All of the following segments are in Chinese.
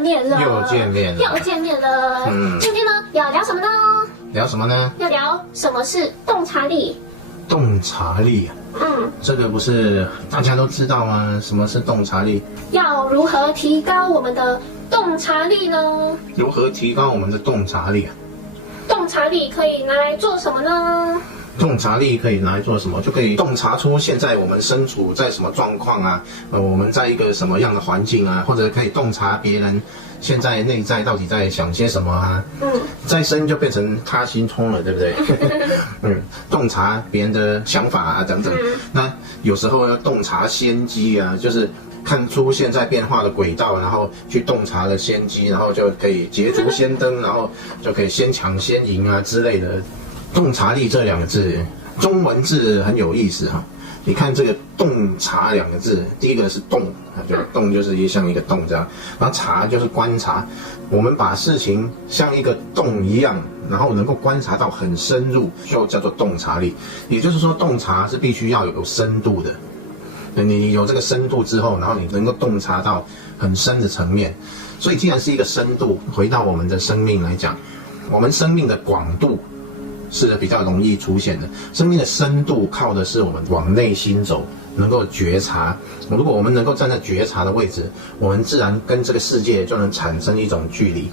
面了，又见面了。今天呢要聊什么呢？聊什么呢？要聊什么是洞察力。洞察力啊，这个不是大家都知道吗？什么是洞察力？要如何提高我们的洞察力呢？如何提高我们的洞察力啊？洞察力可以拿来做什么呢？洞察力可以拿来做什么？就可以洞察出现在我们身处在什么状况啊，我们在一个什么样的环境啊，或者可以洞察别人现在内在到底在想些什么啊。再深就变成他心通了，对不对？洞察别人的想法啊等等。那有时候要洞察先机啊，就是看出现在变化的轨道，然后去洞察了先机，然后就可以捷足先登，然后就可以先抢先赢啊之类的。洞察力这两个字，中文字很有意思哈。你看这个洞察两个字，第一个是洞，就洞就是像一个洞这样，然后察就是观察。我们把事情像一个洞一样，然后能够观察到很深入，就叫做洞察力。也就是说，洞察是必须要有深度的。你有这个深度之后，然后你能够洞察到很深的层面。所以既然是一个深度，回到我们的生命来讲，我们生命的广度是比较容易出现的，生命的深度靠的是我们往内心走，能够觉察。如果我们能够站在觉察的位置，我们自然跟这个世界就能产生一种距离。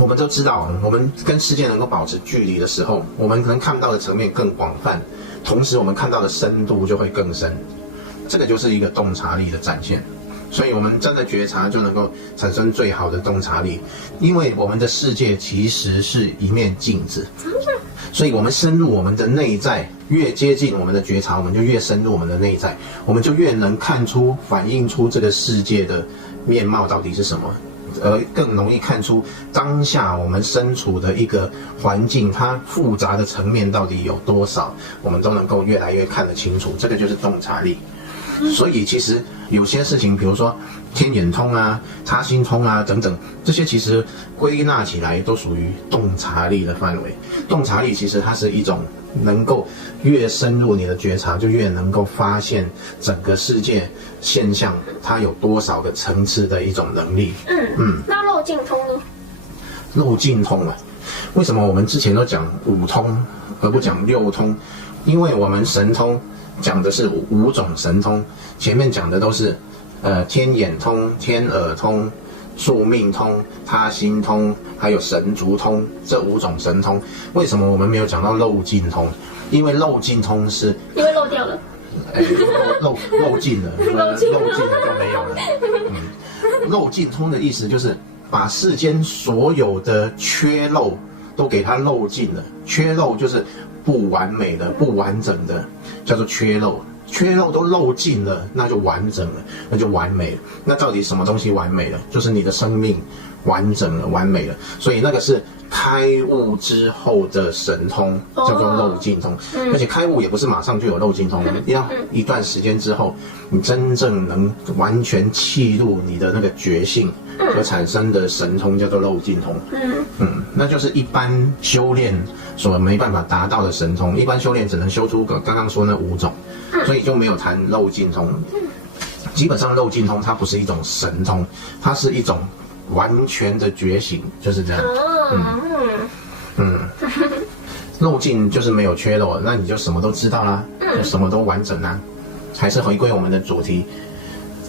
我们都知道，我们跟世界能够保持距离的时候，我们可能看到的层面更广泛，同时我们看到的深度就会更深。这个就是一个洞察力的展现。所以我们站在觉察就能够产生最好的洞察力，因为我们的世界其实是一面镜子，所以我们深入我们的内在，越接近我们的觉察，我们就越深入我们的内在，我们就越能看出反映出这个世界的面貌到底是什么，更容易看出当下我们身处的一个环境它复杂的层面到底有多少，我们都能够越来越看得清楚。这个就是洞察力。所以其实有些事情，比如说天眼通啊、他心通啊等等，这些其实归纳起来都属于洞察力的范围。洞察力其实它是一种能够越深入你的觉察，就越能够发现整个世界现象它有多少个层次的一种能力。那漏尽通呢？漏尽通啊，为什么我们之前都讲五通而不讲六通？因为我们神通讲的是五种神通，前面讲的都是天眼通、天耳通、宿命通、他心通，还有神足通，这五种神通。为什么我们没有讲到漏尽通？因为漏尽通是因为漏掉了，漏尽了，漏尽了就没有了。漏尽通的意思就是把世间所有的缺漏都给它漏尽了。缺漏就是不完美的、不完整的，叫做缺漏。缺漏都漏尽了，那就完整了，那就完美了。那到底什么东西完美了？就是你的生命完整了、完美了。所以那个是开悟之后的神通，叫做漏尽通。而且开悟也不是马上就有漏尽通，要一段时间之后，你真正能完全契入你的那个觉性而产生的神通，叫做漏尽通。那就是一般修炼所没办法达到的神通。一般修炼只能修出刚刚说那五种，所以就没有谈漏尽通。基本上漏尽通它不是一种神通，它是一种完全的觉醒，就是这样。漏尽就是没有缺漏，那你就什么都知道啦，就什么都完整啦。还是回归我们的主题，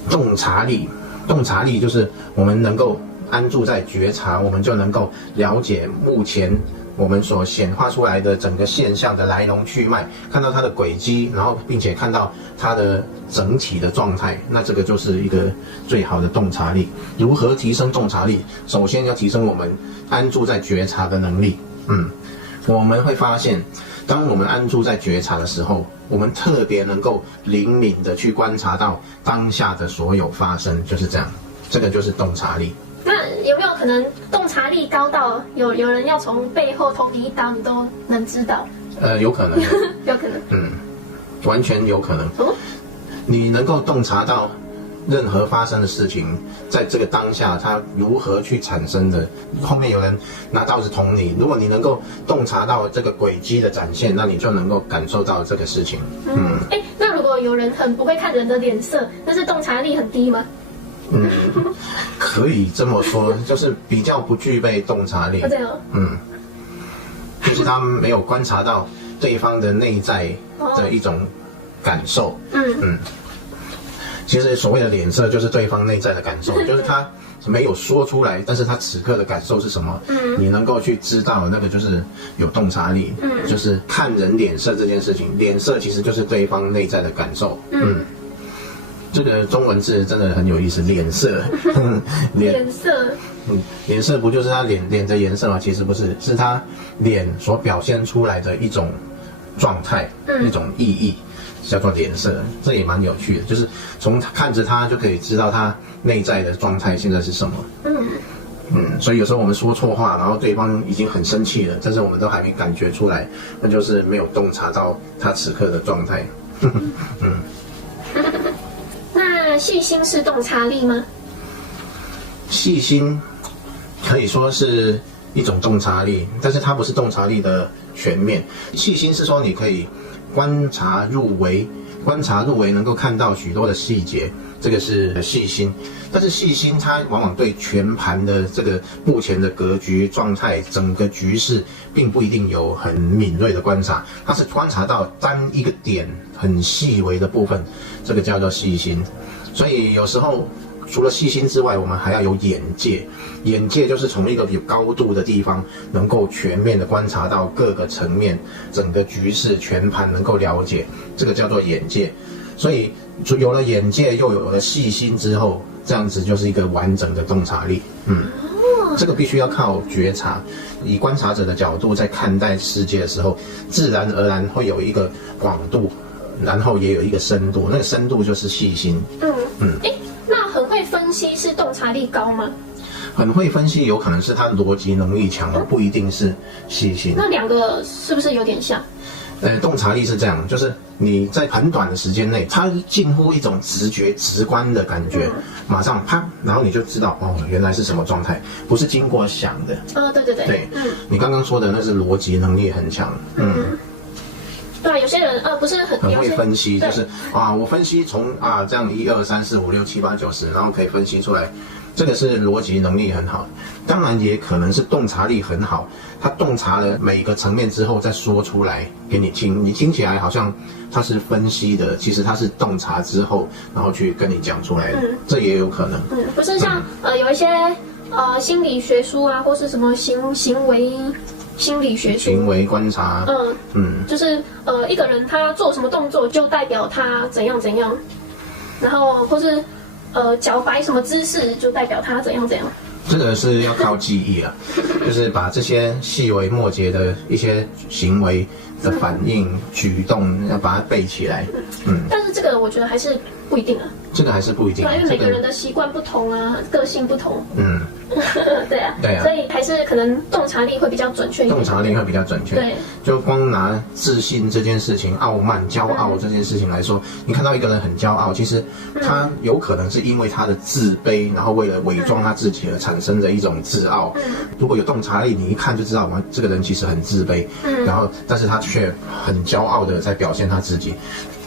洞察力。洞察力就是我们能够安住在觉察，我们就能够了解目前我们所显化出来的整个现象的来龙去脉，看到它的轨迹，然后并且看到它的整体的状态，那这个就是一个最好的洞察力。如何提升洞察力？首先要提升我们安住在觉察的能力。我们会发现，当我们安住在觉察的时候，我们特别能够灵敏的去观察到当下的所有发生，就是这样。这个就是洞察力。那有没有可能洞察力高到有人要从背后捅你一刀，你都能知道？有可能。有可能。完全有可能。你能够洞察到任何发生的事情，在这个当下它如何去产生的，后面有人拿刀子捅你，如果你能够洞察到这个轨迹的展现，那你就能够感受到这个事情。那如果有人很不会看人的脸色，那是洞察力很低吗？可以这么说，就是比较不具备洞察力。这样。就是他没有观察到对方的内在的一种感受。其实所谓的脸色就是对方内在的感受，就是他没有说出来，但是他此刻的感受是什么？你能够去知道，那个就是有洞察力。就是看人脸色这件事情，脸色其实就是对方内在的感受。这个中文字真的很有意思，脸色。脸色。脸色不就是他脸的颜色吗？其实不是，是他脸所表现出来的一种状态，一种意义，叫做脸色。这也蛮有趣的，就是从看着他就可以知道他内在的状态现在是什么。所以有时候我们说错话，然后对方已经很生气了，但是我们都还没感觉出来，那就是没有洞察到他此刻的状态。那细心是洞察力吗？细心可以说是一种洞察力，但是它不是洞察力的全面。细心是说你可以观察入微，能够看到许多的细节，这个是细心。但是细心它往往对全盘的这个目前的格局状态，整个局势并不一定有很敏锐的观察，它是观察到单一个点很细微的部分，这个叫做细心。所以有时候除了细心之外，我们还要有眼界。眼界就是从一个有高度的地方，能够全面的观察到各个层面，整个局势全盘能够了解，这个叫做眼界。所以有了眼界，又有了细心之后，这样子就是一个完整的洞察力。这个必须要靠觉察，以观察者的角度在看待世界的时候，自然而然会有一个广度，然后也有一个深度，那个深度就是细心。那很会分析是洞察力高吗？很会分析有可能是他逻辑能力强，而不一定是细心。那两个是不是有点像？洞察力是这样，就是你在很短的时间内，它近乎一种直觉、直观的感觉，马上啪，然后你就知道哦，原来是什么状态，不是经过想的。对，你刚刚说的那是逻辑能力很强。对，有些人不是很会分析，就是我分析从这样1、2、3、4、5、6、7、8、9、10，然后可以分析出来，这个是逻辑能力很好。当然也可能是洞察力很好，他洞察了每一个层面之后再说出来给你听，你听起来好像他是分析的，其实他是洞察之后然后去跟你讲出来的，这也有可能。不是像有一些心理学书啊，或是什么行为心理学书，行为观察，就是一个人他做什么动作就代表他怎样怎样，然后或是脚摆什么姿势就代表他怎样怎样。这个是要靠记忆啊，就是把这些细微末节的一些行为的反应、举动，要把它背起来。但是这个我觉得还是不一定啊。这个还是不一定，因为每个人的习惯不同啊，个性不同。对啊，所以还是可能洞察力会比较准确一点。洞察力会比较准确。对，就光拿自信这件事情、傲慢、骄傲这件事情来说，你看到一个人很骄傲，其实他有可能是因为他的自卑，然后为了伪装他自己而产生的一种自傲。如果有洞察力，你一看就知道，这个人其实很自卑，然后但是他却很骄傲的在表现他自己。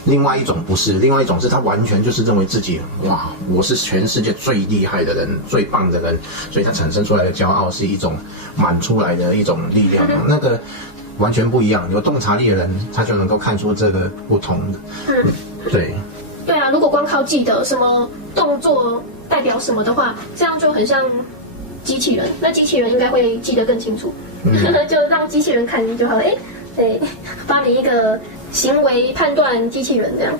另外一种不是，另外一种是他完全就是认为自己我是全世界最厉害的人、最棒的人，所以他产生出来的骄傲是一种满出来的一种力量，那个完全不一样。有洞察力的人，他就能够看出这个不同的。对啊，如果光靠记得什么动作代表什么的话，这样就很像机器人。那机器人应该会记得更清楚，就让机器人看就好了。对，发明一个行为判断机器人这样。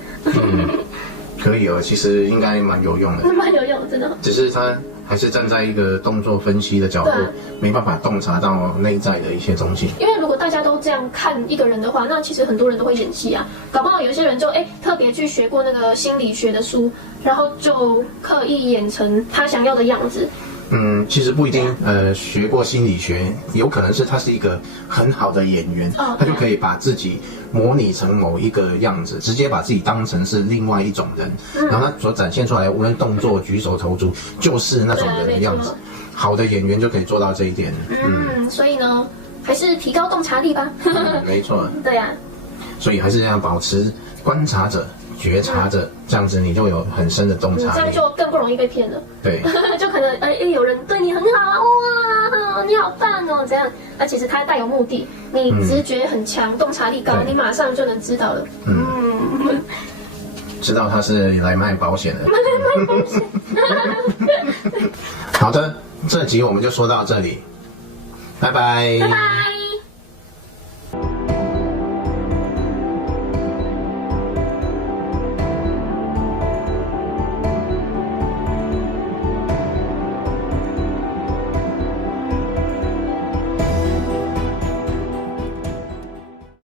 可以其实应该蛮有用的。蛮有用的，真的。只是他还是站在一个动作分析的角度，没办法洞察到内在的一些东西。因为如果大家都这样看一个人的话，那其实很多人都会演戏啊。搞不好有些人就特别去学过那个心理学的书，然后就刻意演成他想要的样子。其实不一定。学过心理学，有可能是他是一个很好的演员，他就可以把自己模拟成某一个样子，直接把自己当成是另外一种人，然后他所展现出来，无论动作、举手投足，就是那种人的样子。好的演员就可以做到这一点。所以呢，还是提高洞察力吧。没错。对啊。所以还是要保持观察者、觉察着，这样子你就有很深的洞察力，这样就更不容易被骗了。对，就可能有人对你很好啊，哇，你好棒哦，怎样？那其实他带有目的，你直觉很强，洞察力高，你马上就能知道了。知道他是来卖保险的。好的，这集我们就说到这里，拜拜。拜拜。